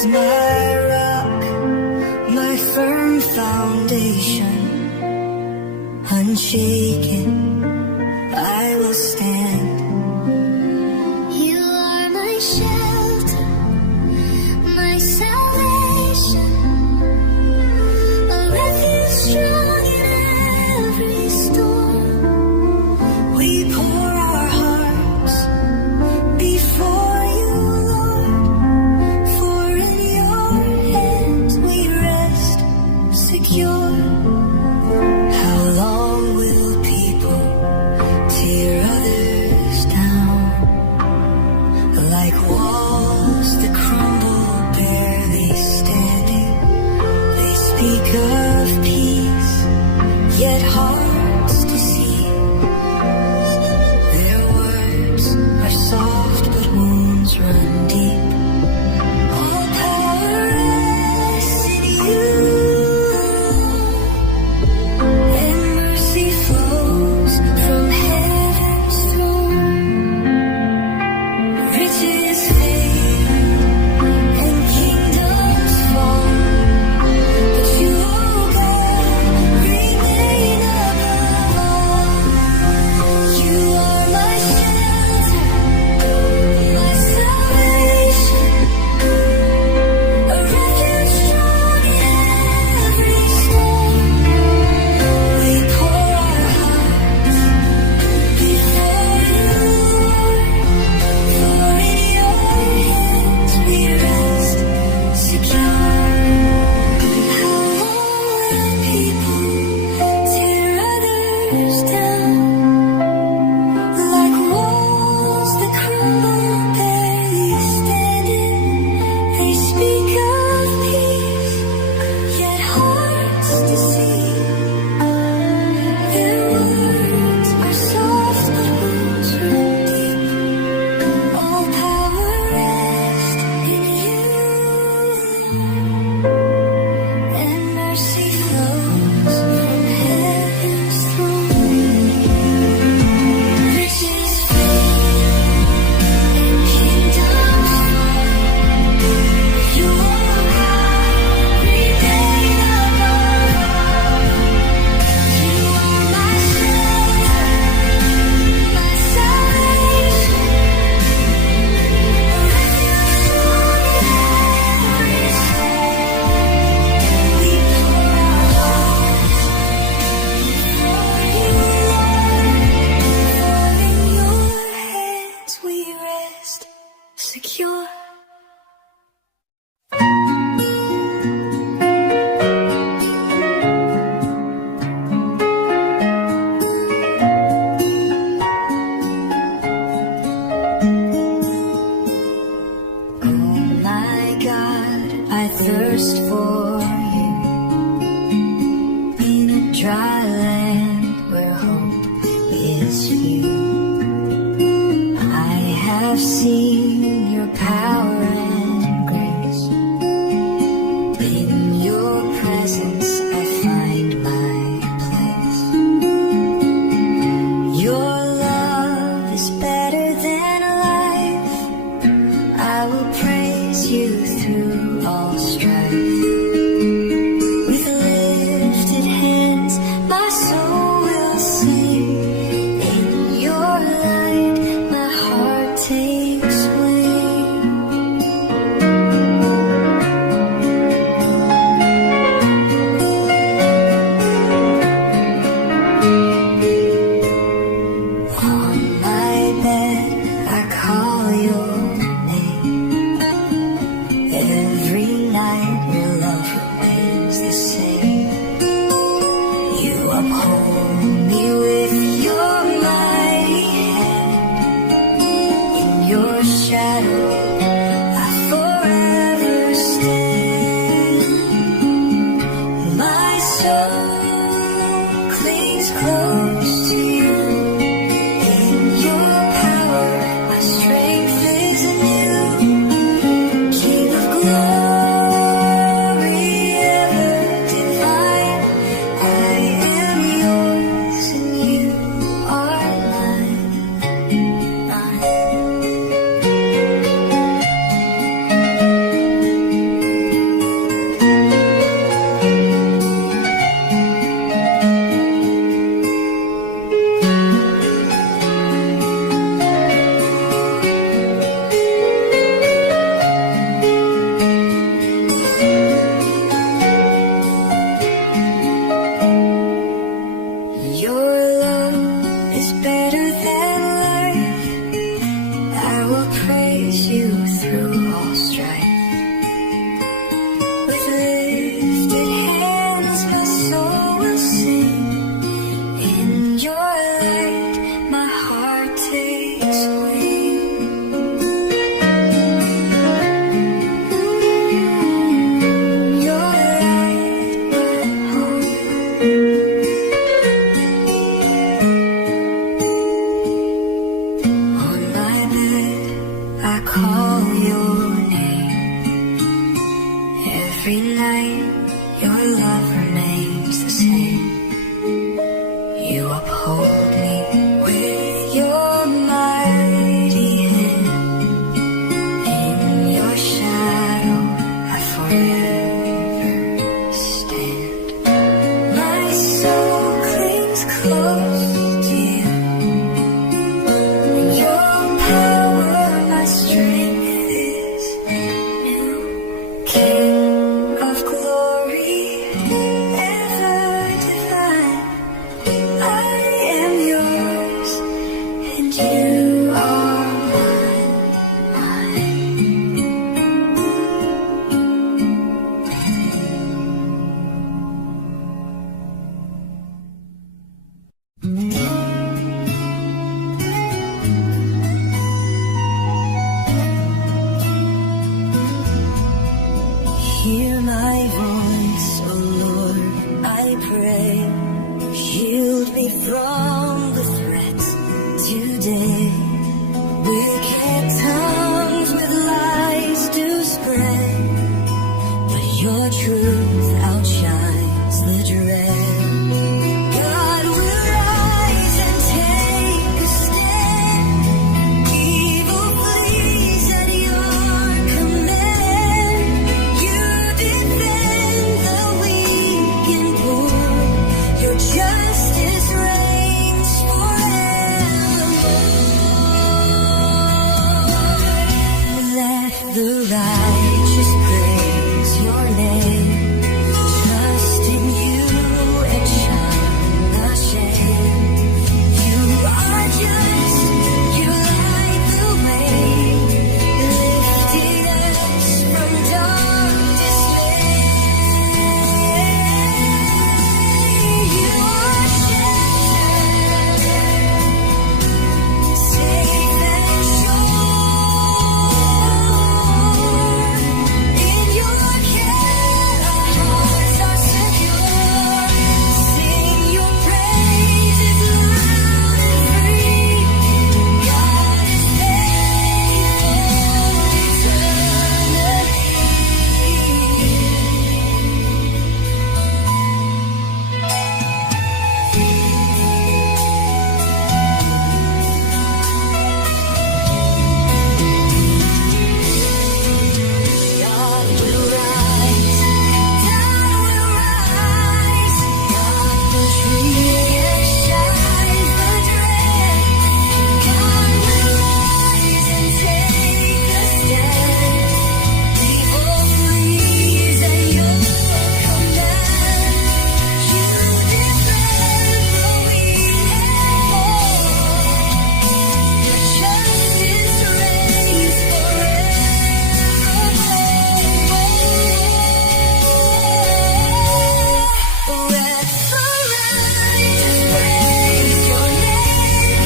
is my rock, my firm foundation. Unshaken, I will stand. You are my shelter, my salvation, a refuge strong in every storm. We pour our hearts before you, Lord, for in your hands we rest secure. How long will people tear others down? Like walls that crumble, barely standing. They speak of peace, yet hearts to see. Their words are soft, but wounds run deep. All power rests in you, and mercy flows from heaven's greater than life. I will praise you through all strife. With lifted hands, my soul will sing. In your light, my heart takes wing. Your light, my home. On my bed, I call your name. Every night, your love remains the same. You uphold me with your mighty hand. In your shadow, I forever stand. My soul clings close to you. In your power, my strength is new. King of glory, ever divine. I am yours, and you are mine. Hear my voice, O Lord, I pray. Shield me from the threats today. Wicked tongues with lies do spread, but your truth outshines the dread. God will rise and take a stand. Evil flees at your command. You defend the weak and poor. Your justice reigns forevermore. Let the righteous praise your name. Trust in you and shun the shame. You are just, you light the way. Lifted us from dark despair. You are shelter, safe and sure. In your care, our hearts are secure. Sing your praises loud and free. God is God will rise, God will rise, God will treat and shine the dread. God will rise and take a stand. Evil flees at your command. You defend the weak and poor. Your justice reigns forevermore. Let the righteous praise your name.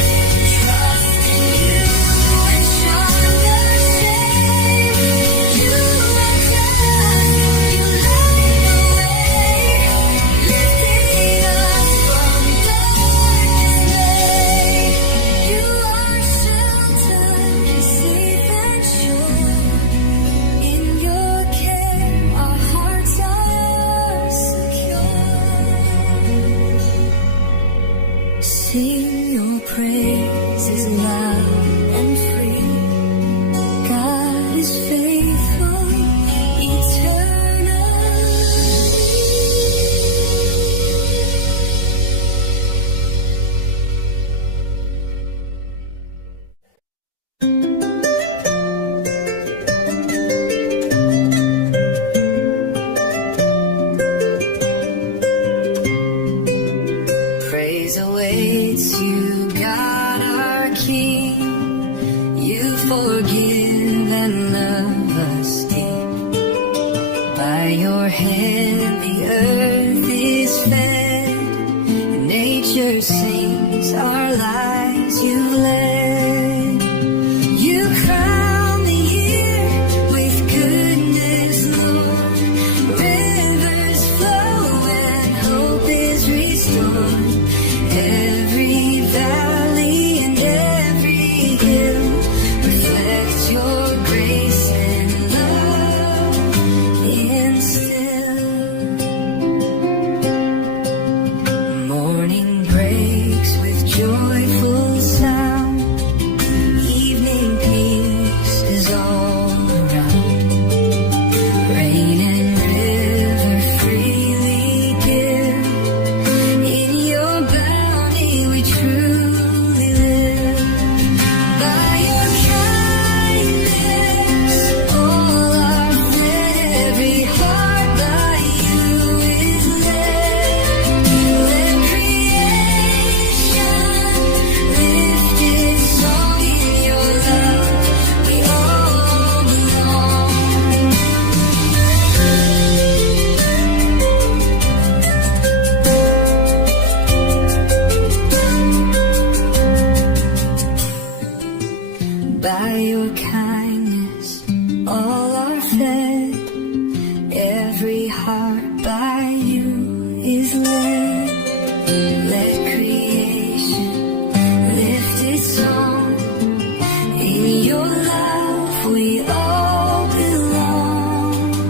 Trust in you and shun the shame. You are just, you light the way. Lifting us from darkness lay. You are shelter, safe and sure. In your care, our hearts are secure. Sing your praises loud and free. God is faithful, eternally. Praise awaits you, God King. You forgive and love us deep. By your hand the earth is fed, and nature sings our lives you've led. You crown the year with goodness, Lord. Rivers flow and hope is restored. Every valley and every hill reflects your grace and love instill. Morning breaks with joyful sound. Evening peace is all around. Rain and river freely give. In your bounty we truly live. By your kindness all are fed. Every heart by you is led. Let creation lift its song. In your love we all belong. By your kindness all are fed. Every heart by you is led. Let creation lift its song. In your love we all belong.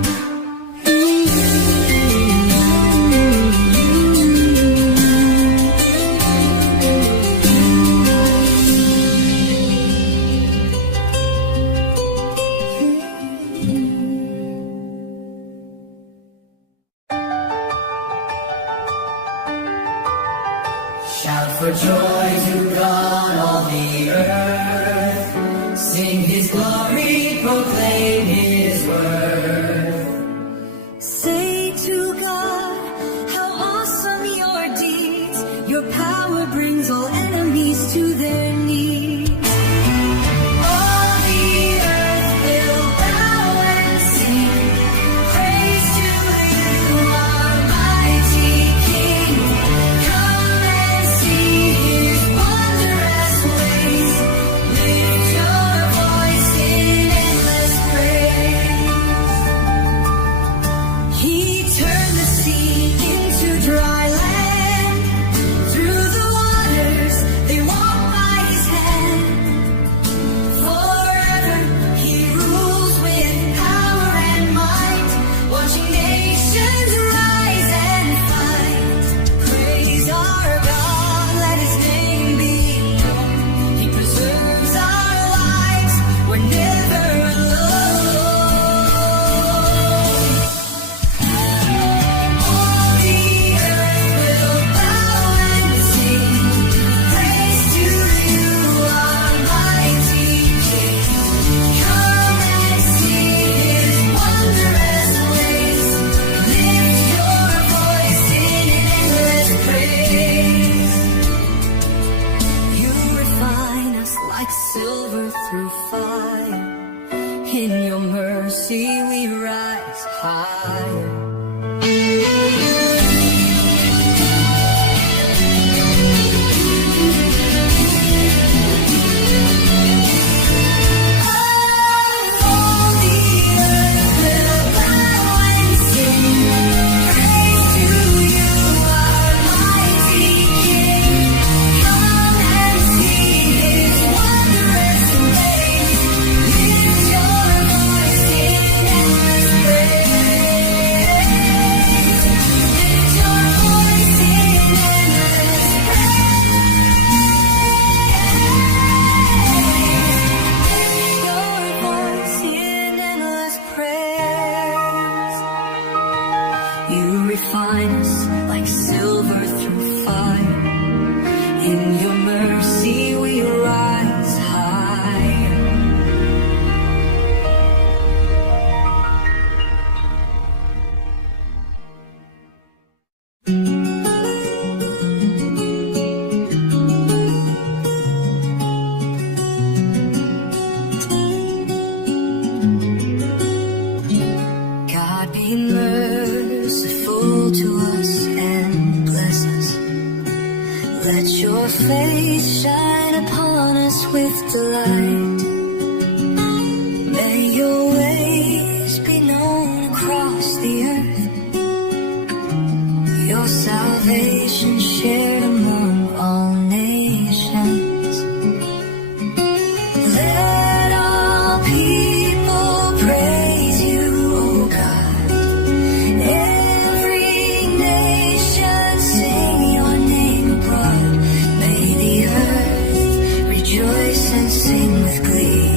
Shout for joy to God, all the earth. Sing His glory, proclaim His word. Say to God, how awesome your deeds. Your power brings all enemies to their knees. All the earth will bow and sing praise to you, our mighty King. Come and see His wondrous ways. Lift your voice in endless praise. He turned the sea into dry land. Through the waters they walk by His hand. Forever He rules with power and might, watching nations rise and fight. Praise our God, let His name be known. He preserves our lives, we're never alone. All the earth will bow and sing praise to you, our mighty King. Come and see His wondrous ways. Lift your voice in endless praise. You refine us like silver through fire. In your mercy we rise higher. All the earth will bow and sing praise to you, our mighty King. Come and see His wondrous ways. Lift your voice in endless praise. with delight. May your ways be known across the earth, your salvation shared among all nations. Let all people praise you, O God. Every nation sing your name abroad. May the earth rejoice and sing with glee.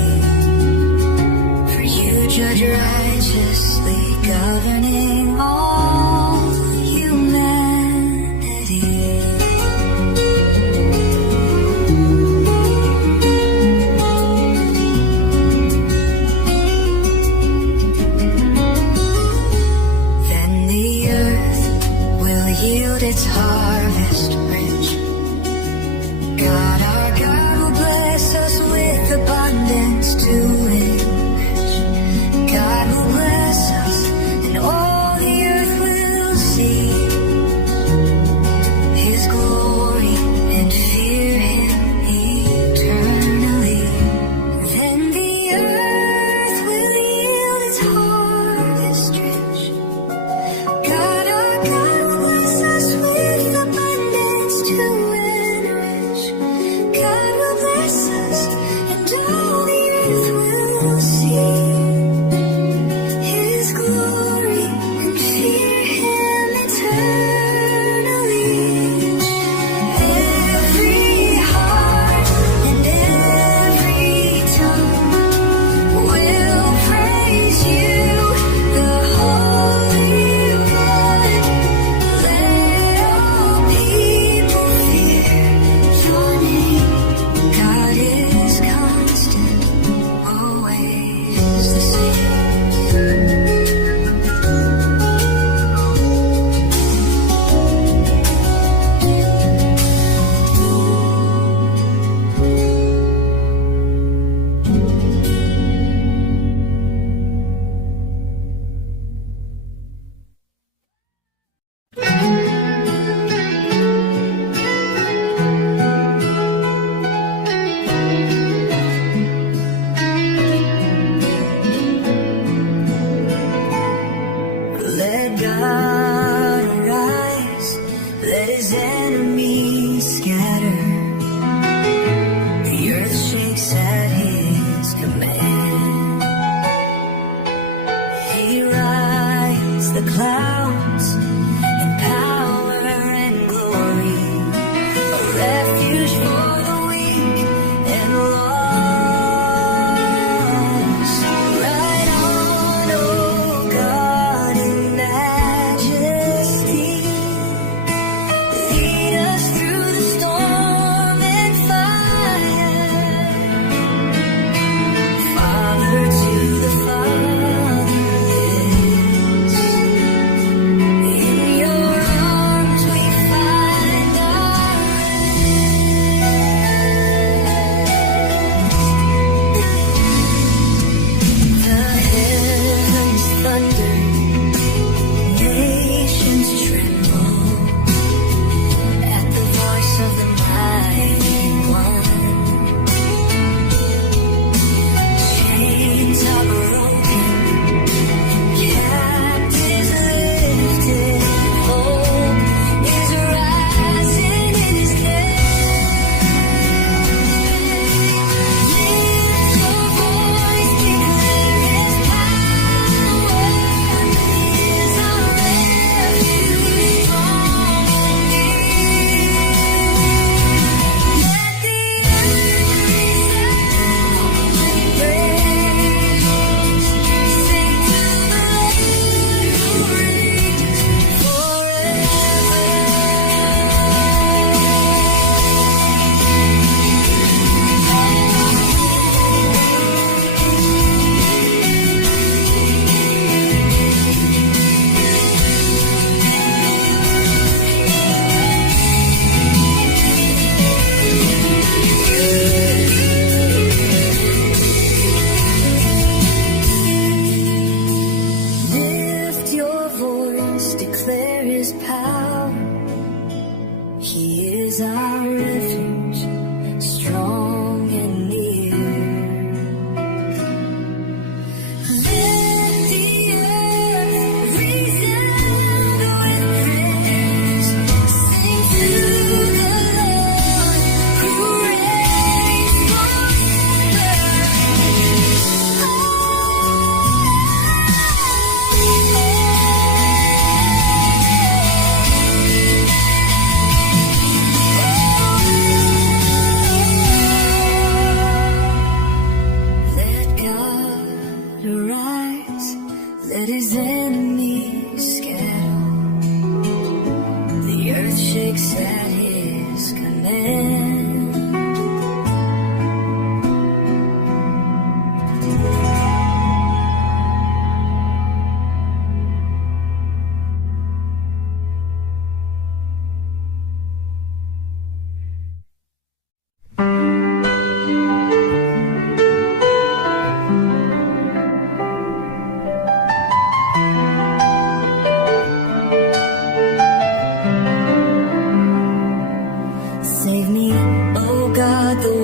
For you judge righteously, governing all humanity. Then the earth will yield its harvest rich. God, our God, will bless us with abundance to enrich. God will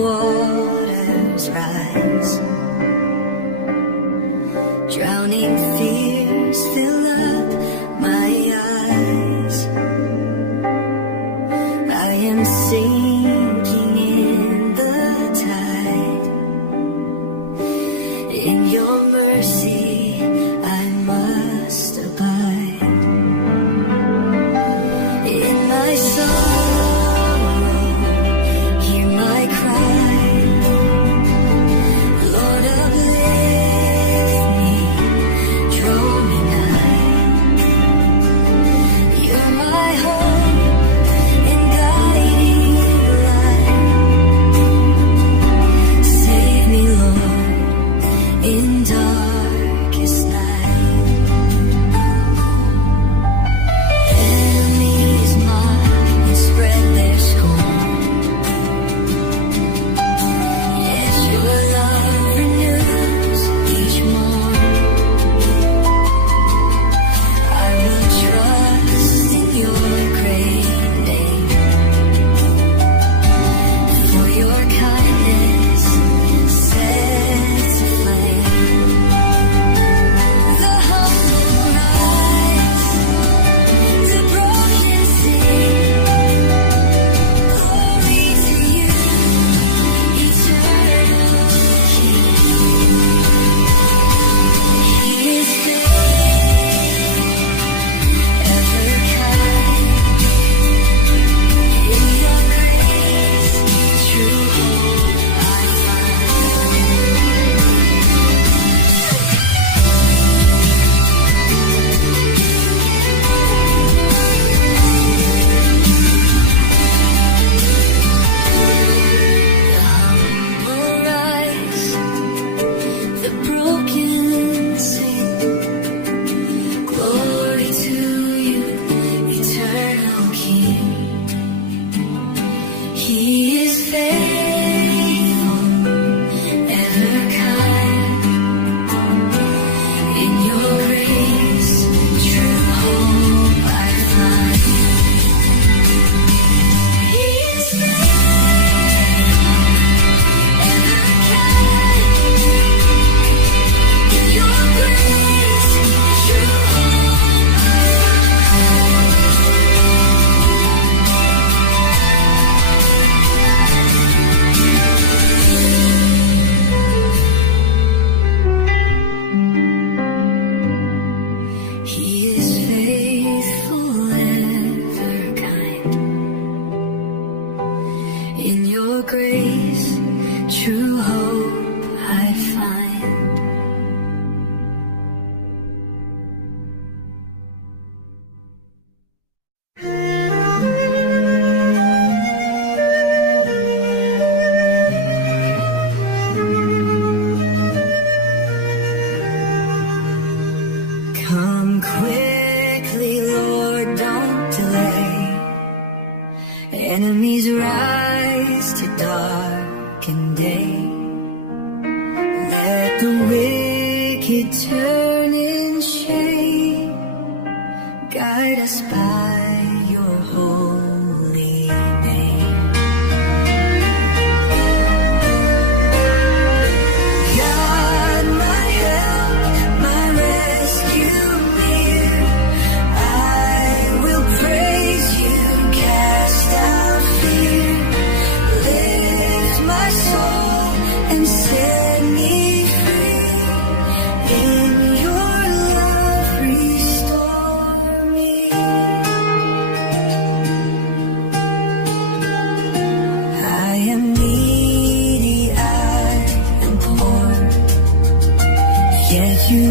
waters rise. Drowning fears fill up my eyes. I am sinking in the tide. In your mercy I must abide. In my sorrow, hear my cry. Lord, uplift me, draw me nigh. You're my hope and guiding light. Save me, Lord, in darkest night. Enemies mock and spread their scorn. Yet your love renews each morn. I will trust in your great name. For your kindness sets a flame. The humble rise, the broken sing. Glory to you, eternal King. He is faithful, ever kind. In your grace, true hope I find. The humble rise, the broken sing. Glory to you, eternal King. He is faithful, ever kind. In your grace, true hope I find. He is faithful, ever kind. In your grace, true hope I find. He is faithful, ever kind. In your grace, true hope I find. Come quickly, Lord, don't delay. Enemies rise to darken day. Let the wicked turn in shame. Guide us by your holy name. God, my help, my rescue near. I will praise you, cast out fear. Lift my soul and set me free. In your love, restore me. I am needy, I am poor, yet you